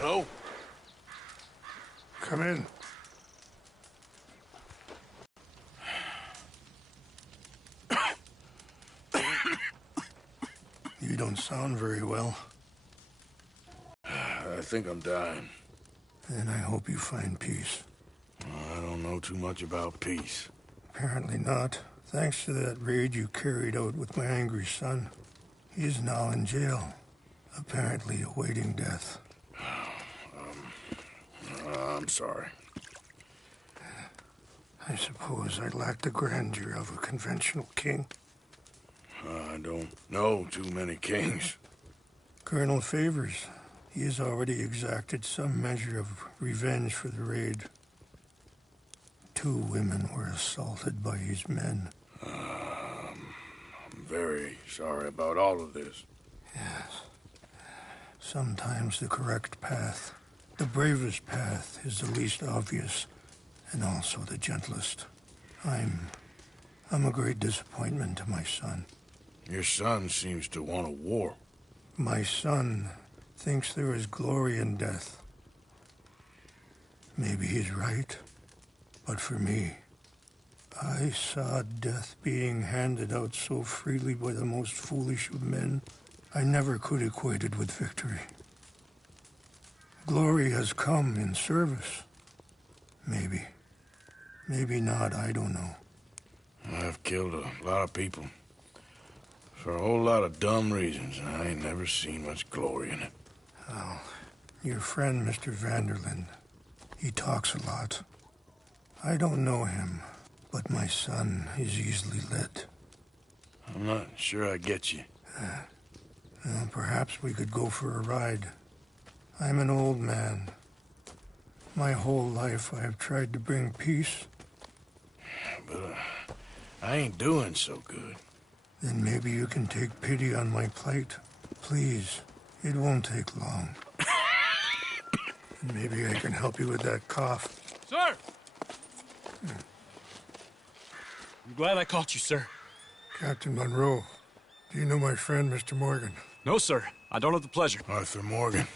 Hello? Come in. You don't sound very well. I think I'm dying. Then I hope you find peace. I don't know too much about peace. Apparently not. Thanks to that raid you carried out with my angry son. He is now in jail, apparently awaiting death. I'm sorry. I suppose I lack the grandeur of a conventional king. I don't know too many kings. Colonel Favors, he has already exacted some measure of revenge for the raid. 2 women were assaulted by his men. I'm very sorry about all of this. Yes. Sometimes the correct path, the bravest path, is the least obvious, and also the gentlest. I'm a great disappointment to my son. Your son seems to want a war. My son thinks there is glory in death. Maybe he's right, but for me, I saw death being handed out so freely by the most foolish of men, I never could equate it with victory. Glory has come in service. Maybe. Maybe not, I don't know. I've killed a lot of people. For a whole lot of dumb reasons, and I ain't never seen much glory in it. Oh, your friend, Mr. Vanderlyn, he talks a lot. I don't know him, but my son is easily led. I'm not sure I get you. Well, perhaps we could go for a ride. I'm an old man. My whole life I have tried to bring peace. But I ain't doing so good. Then maybe you can take pity on my plight. Please, it won't take long. And maybe I can help you with that cough. Sir! I'm glad I caught you, sir. Captain Monroe, do you know my friend, Mr. Morgan? No, sir. I don't have the pleasure. Arthur Morgan.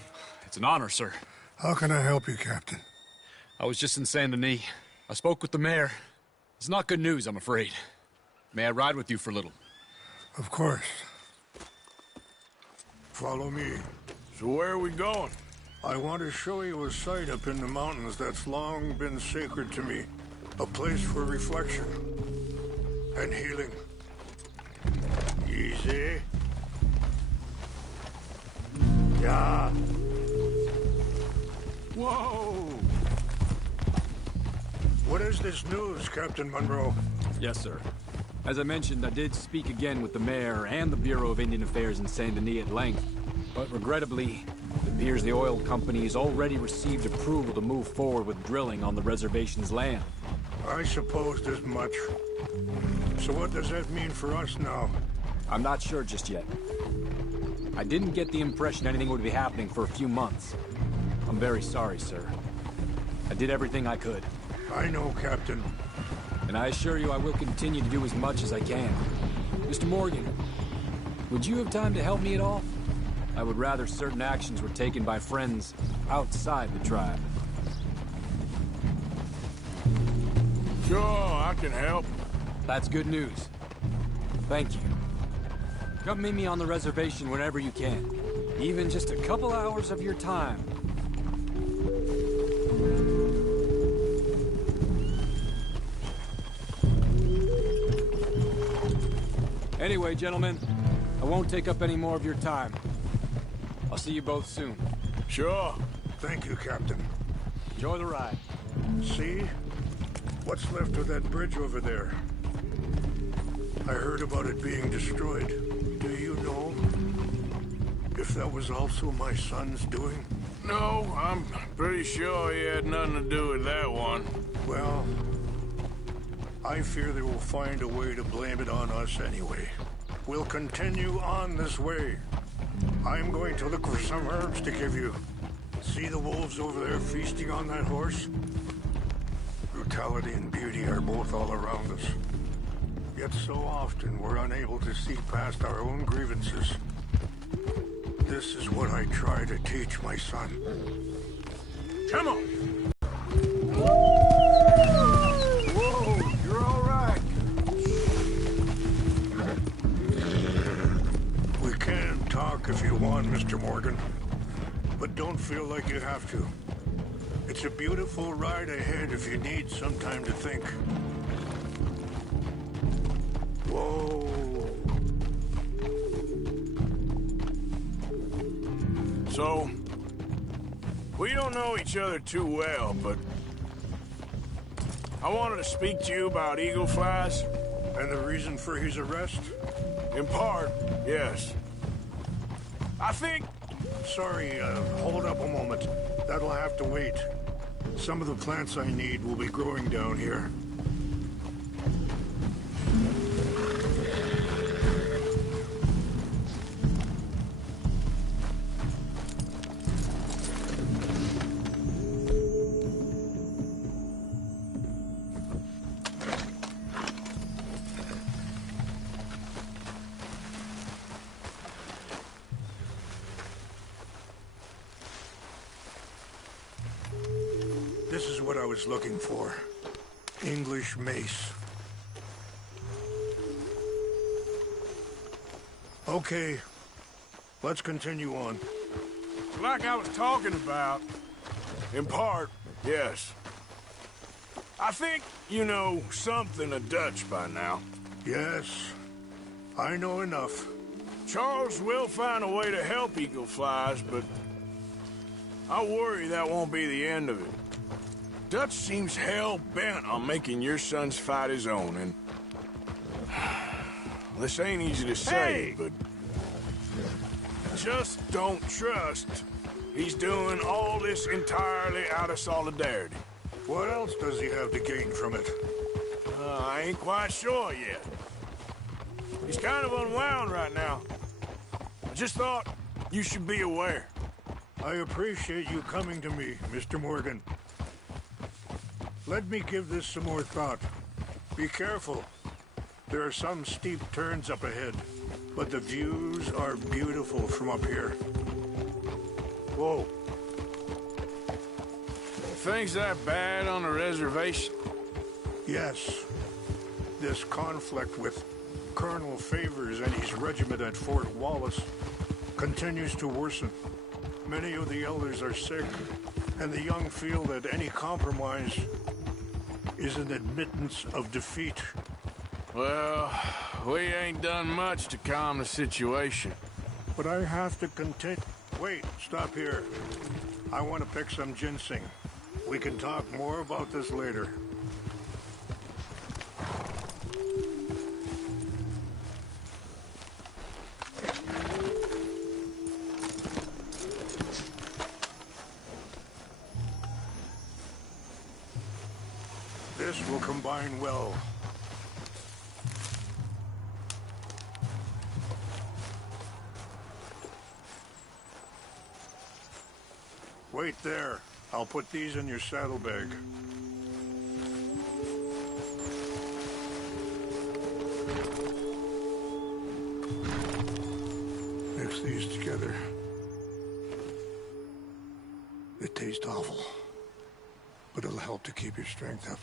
It's an honor, sir. How can I help you, Captain? I was just in Saint Denis. I spoke with the mayor. It's not good news, I'm afraid. May I ride with you for a little? Of course. Follow me. So where are we going? I want to show you a site up in the mountains that's long been sacred to me. A place for reflection and healing. Easy. Yeah. Whoa! What is this news, Captain Monroe? Yes, sir. As I mentioned, I did speak again with the mayor and the Bureau of Indian Affairs in Saint Denis at length. But regrettably, it appears the oil company has already received approval to move forward with drilling on the reservation's land. I supposed as much. So what does that mean for us now? I'm not sure just yet. I didn't get the impression anything would be happening for a few months. I'm very sorry, sir. I did everything I could. I know, Captain. And I assure you I will continue to do as much as I can. Mr. Morgan, would you have time to help me at all? I would rather certain actions were taken by friends outside the tribe. Sure, I can help. That's good news. Thank you. Come meet me on the reservation whenever you can. Even just a couple hours of your time. Anyway, gentlemen, I won't take up any more of your time. I'll see you both soon. Sure. Thank you, Captain. Enjoy the ride. See? What's left of that bridge over there? I heard about it being destroyed. Do you know if that was also my son's doing? No, I'm pretty sure he had nothing to do with that one. Well, I fear they will find a way to blame it on us anyway. We'll continue on this way. I'm going to look for some herbs to give you. See the wolves over there feasting on that horse? Brutality and beauty are both all around us. Yet so often we're unable to see past our own grievances. This This is what I try to teach my son. Come on! Whoa, you're all right. We can talk if you want, Mr. Morgan. But don't feel like you have to. It's a beautiful ride ahead if you need some time to think. Whoa. So, we don't know each other too well, but I wanted to speak to you about Eagle Flies. And the reason for his arrest? In part, yes. I think... Sorry, hold up a moment. That'll have to wait. Some of the plants I need will be growing down here. This is what I was looking for. English mace. Okay, let's continue on. Like I was talking about, in part, yes. I think you know something of Dutch by now. Yes, I know enough. Charles will find a way to help Eagle Flies, but I worry that won't be the end of it. Dutch seems hell-bent on making your son's fight his own, and... this ain't easy to say, but... just don't trust he's doing all this entirely out of solidarity. What else does he have to gain from it? I ain't quite sure yet. He's kind of unwound right now. I just thought you should be aware. I appreciate you coming to me, Mr. Morgan. Let me give this some more thought. Be careful. There are some steep turns up ahead, but the views are beautiful from up here. Whoa. Things that bad on the reservation? Yes. This conflict with Colonel Favors and his regiment at Fort Wallace continues to worsen. Many of the elders are sick, and the young feel that any compromise is an admittance of defeat. Well, we ain't done much to calm the situation. But I have to continue. Wait, stop here. I want to pick some ginseng. We can talk more about this later. This will combine well. Wait there. I'll put these in your saddlebag. Mix these together. They taste awful, but it'll help to keep your strength up.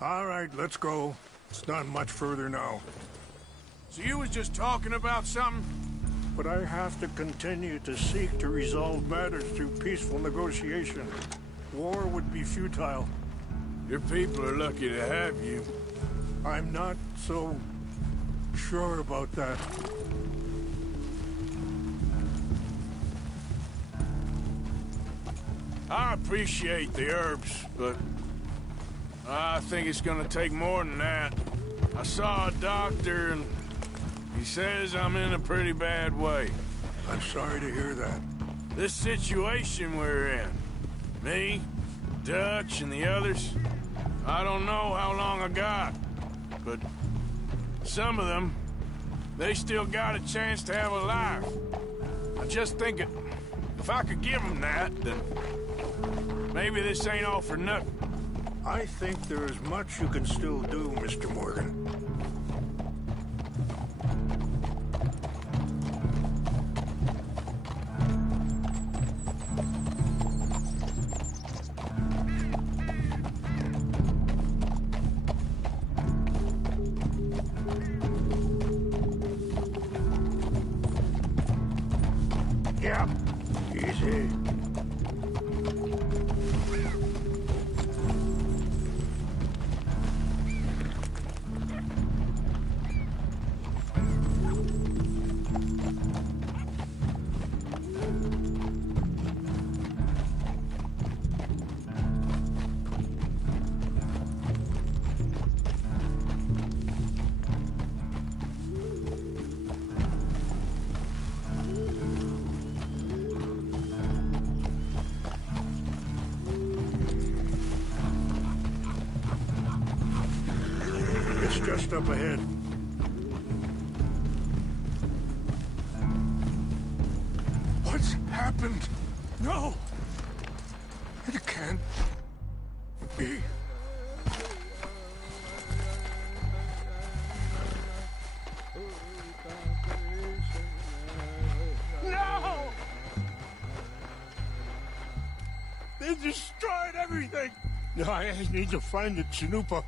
All right, let's go. It's not much further now. So you was just talking about something? But I have to continue to seek to resolve matters through peaceful negotiation. War would be futile. Your people are lucky to have you. I'm not so sure about that. I appreciate the herbs, but I think it's gonna take more than that. I saw a doctor and he says I'm in a pretty bad way. I'm sorry to hear that. This situation we're in, me, Dutch, and the others, I don't know how long I got, but some of them, they still got a chance to have a life. I just think if I could give them that, then maybe this ain't all for nothing. I think there is much you can still do, Mr. Morgan. Yeah. Easy. It's just up ahead. What's happened? No! It can't be. No! They destroyed everything! No, I need to find the Chanupa.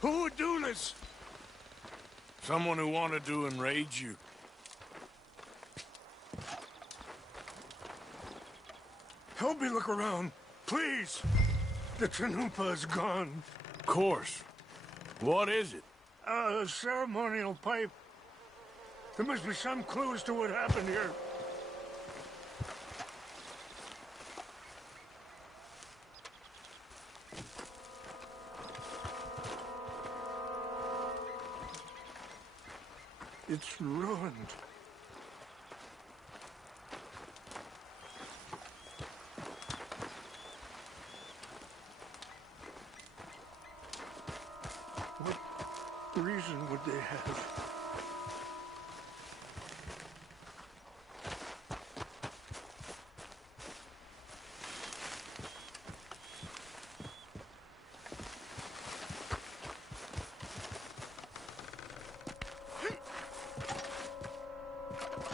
Who would do this? Someone who wanted to enrage you. Help me look around, please. The Chanupa is gone. Of course. What is it? A ceremonial pipe. There must be some clues to what happened here. It's ruined. What reason would they have?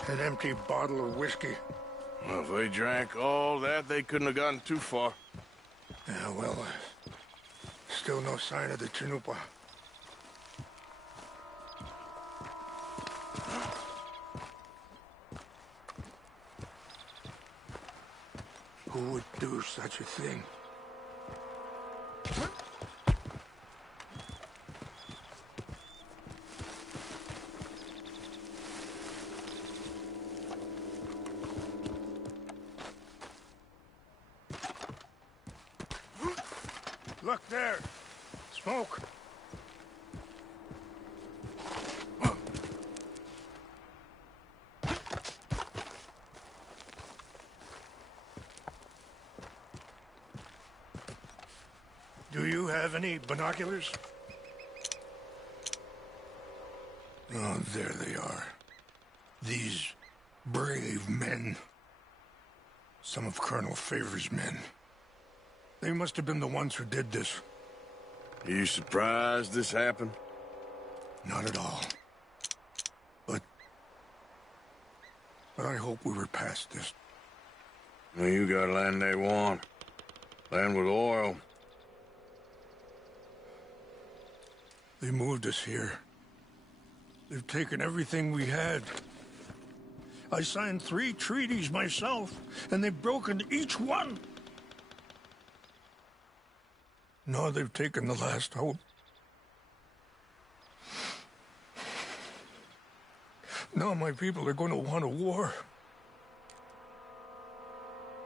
An empty bottle of whiskey. Well, if they drank all that, they couldn't have gotten too far. Yeah, well, still no sign of the Chanupa. Who would do such a thing? Look there! Smoke! Do you have any binoculars? Oh, there they are. These brave men. Some of Colonel Favor's men. They must have been the ones who did this. Are you surprised this happened? Not at all. But I hope we were past this. Well, you got land they want. Land with oil. They moved us here. They've taken everything we had. I signed 3 treaties myself, and they've broken each one. Now they've taken the last hope. Now my people are going to want a war.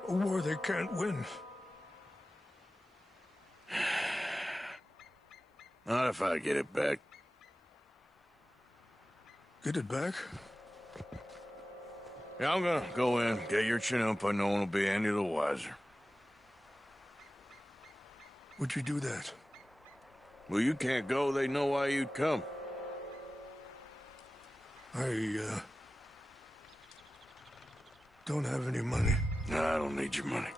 A war they can't win. Not if I get it back. Get it back? Yeah, I'm gonna go in, get your Chanupa, no one will be any the wiser. Would you do that? Well, you can't go, they know why you'd come. I don't have any money. No, I don't need your money.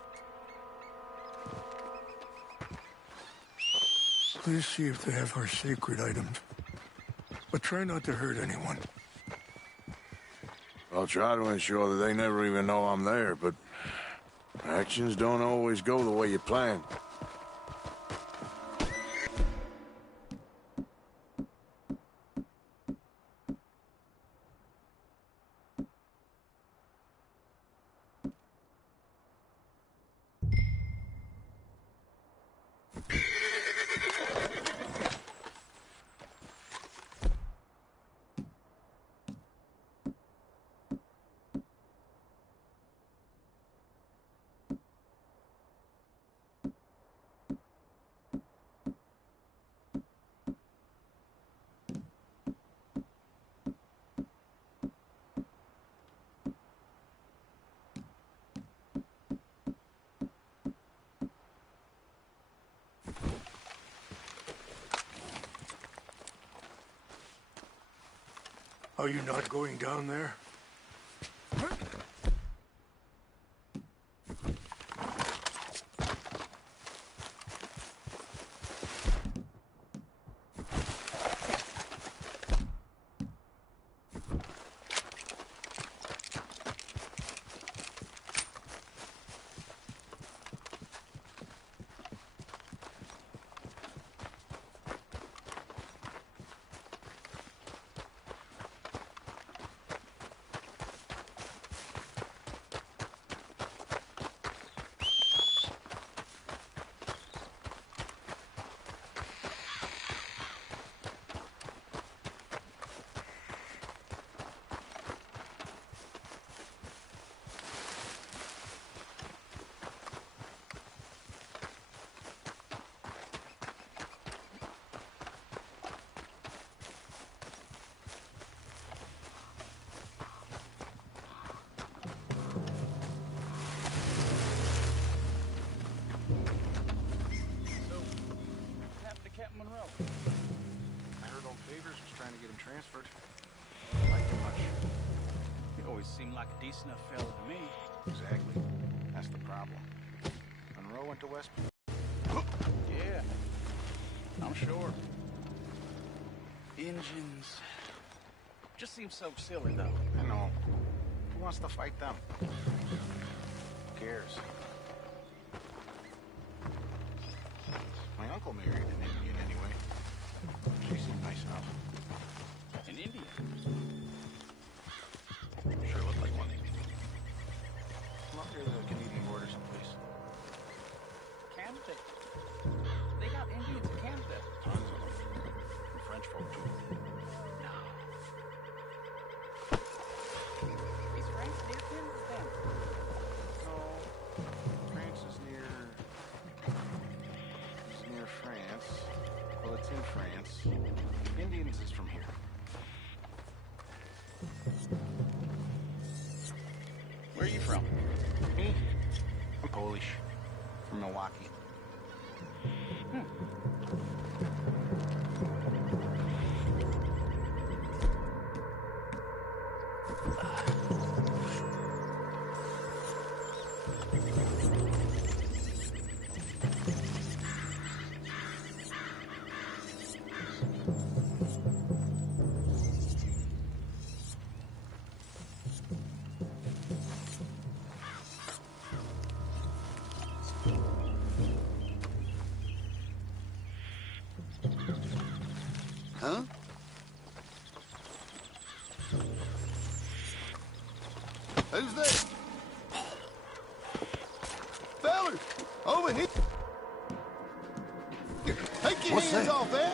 Please see if they have our sacred items. But try not to hurt anyone. I'll try to ensure that they never even know I'm there, but actions don't always go the way you plan. Are you not going down there? I heard old Favors was trying to get him transferred. I don't like him much. He always seemed like a decent enough fella to me. Exactly. That's the problem. Monroe went to West. Yeah, I'm sure. Engines. Just seems so silly, though. I know. Who wants to fight them? Who cares? My uncle married an Indian anyway. She seemed nice enough. An Indian. Sure looked like one. Come up here to the Canadian border someplace. Canada. They got Indians in Canada. Tons of them. And French folk too. No. Is France near them? No. France is near... It's near France. Well, it's in France. Indians is from here. Where are you from? Me? I'm Polish. From Milwaukee. Huh? Who's there? Feller! Over here! Take your hands off that!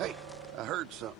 Hey, I heard something.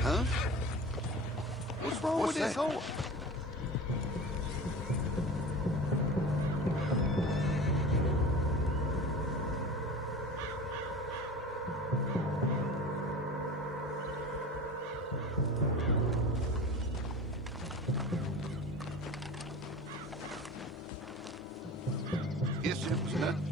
Huh? What's wrong with this horse? Guess it was nothing.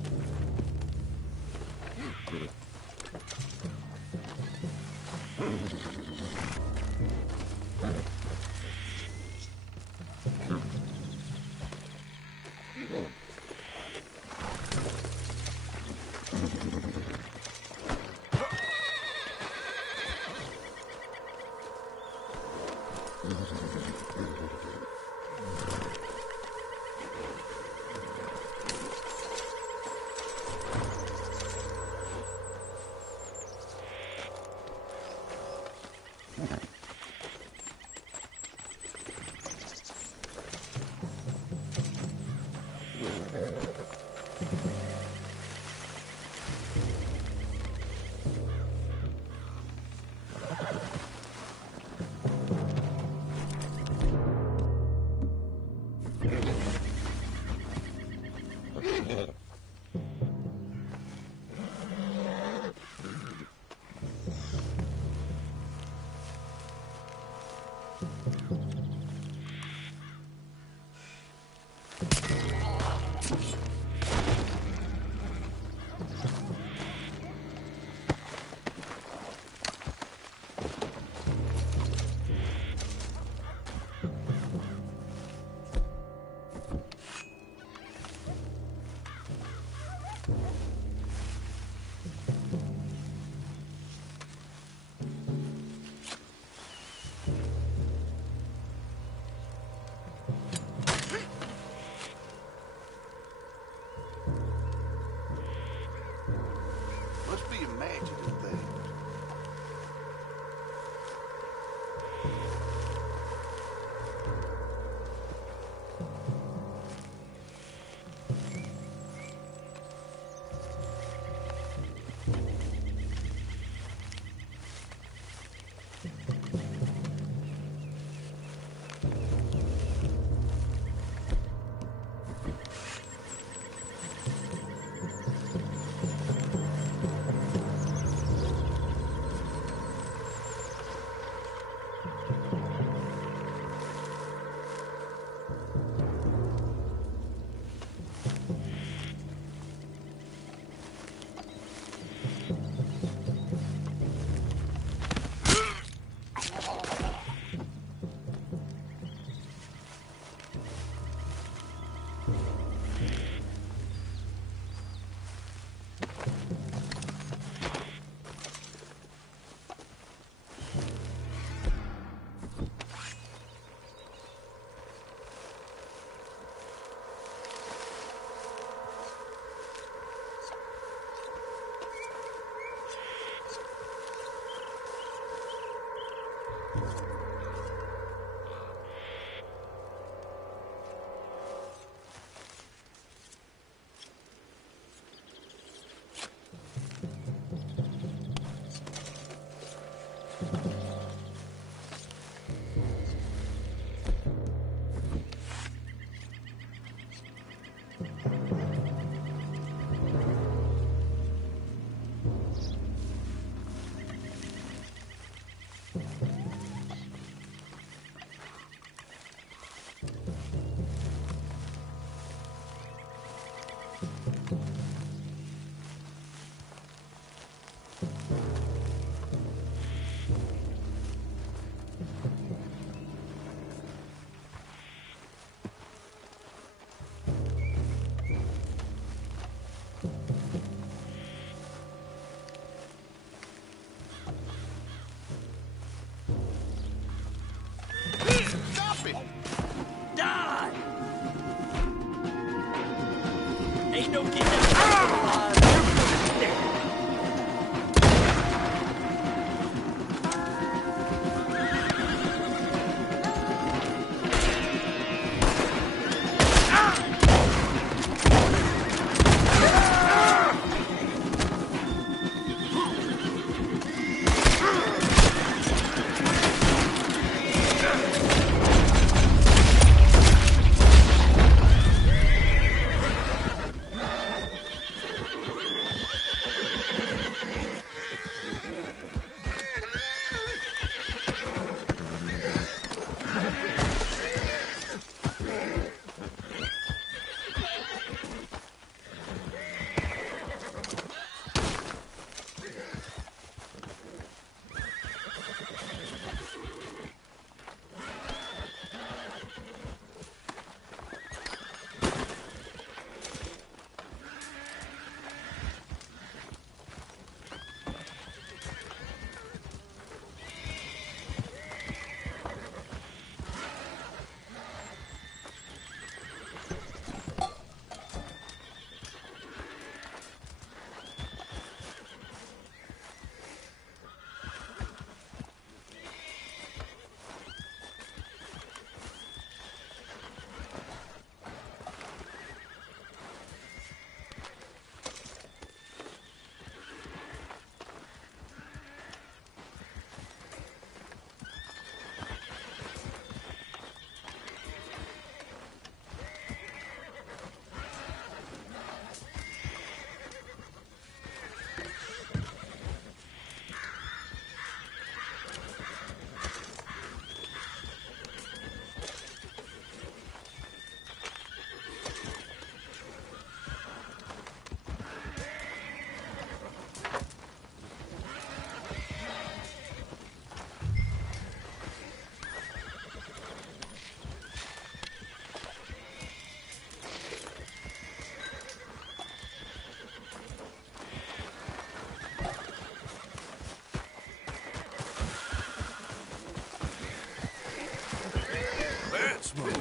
Let's move.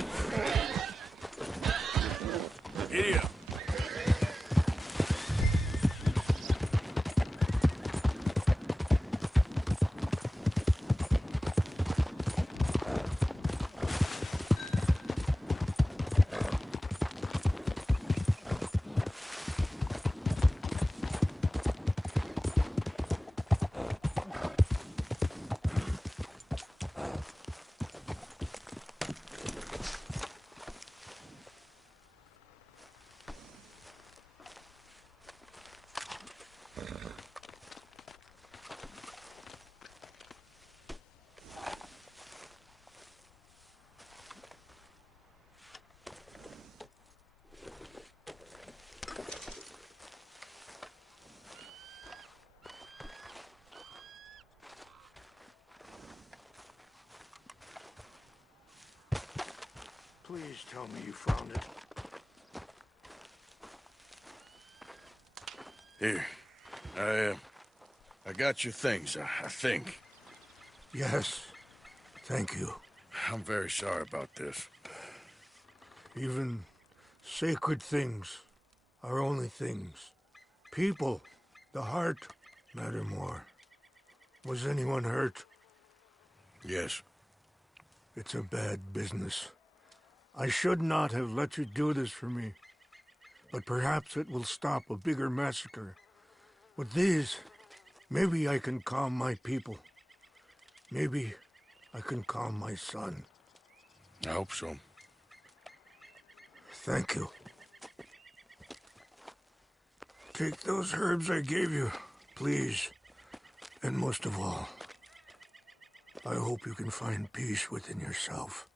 Giddy up. Please tell me you found it. Here. I got your things, I think. Yes. Thank you. I'm very sorry about this. Even sacred things are only things. People, the heart, matter more. Was anyone hurt? Yes. It's a bad business. I should not have let you do this for me. But perhaps it will stop a bigger massacre. With these, maybe I can calm my people. Maybe I can calm my son. I hope so. Thank you. Take those herbs I gave you, please. And most of all, I hope you can find peace within yourself.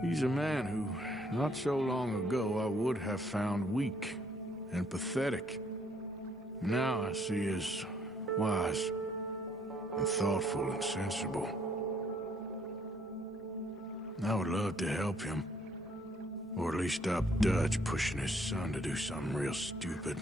He's a man who, not so long ago, I would have found weak and pathetic. Now I see as wise and thoughtful and sensible. I would love to help him. Or at least stop Dutch pushing his son to do something real stupid.